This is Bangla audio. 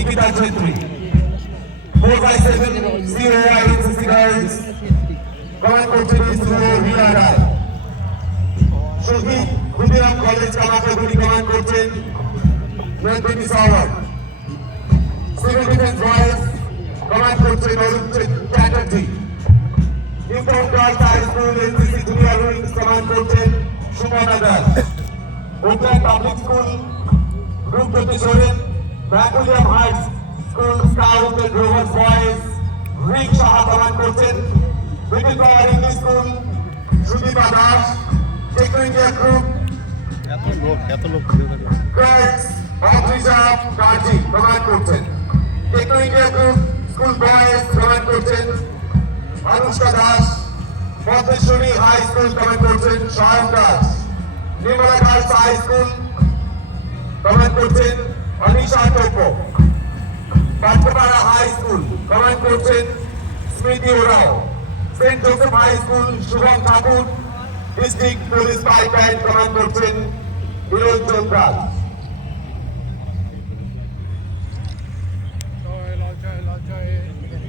Nikita Chetri. 4x7 COI NCC Girls. Command করছেন Rina Rai. Shahid Khudiram college Kamarkhali command করছেন নন্দিনী সাওয়ার। সিভিল ডিফেন্স বয়েজ কমান্ড করছেন Arun Chatterjee. New Town girls high school NCC junior wings command করছেন Sumana Das. Oakland public school group থেকে সরেন ম্যাকুলিয়াম heights school scout and rovers boys রিং সাহা কমান্ড করছেন। Middle power English school Sudipa Das. Techno India group এত লোক গার্লস অফিসা কার্জি কমান্ড করছেন। Techno India group school boys command করছেন Anushka Das. Padmeshwari high school command করছেন Swayam Das. Nirmala girls high school command করছেন Anisha Toppo. Pattapara high school command করছেন Smriti Oraon. Saint Joseph high school Shubham Thakur. District police pipeline command করছেন বিরোধ চন্দ্রাল।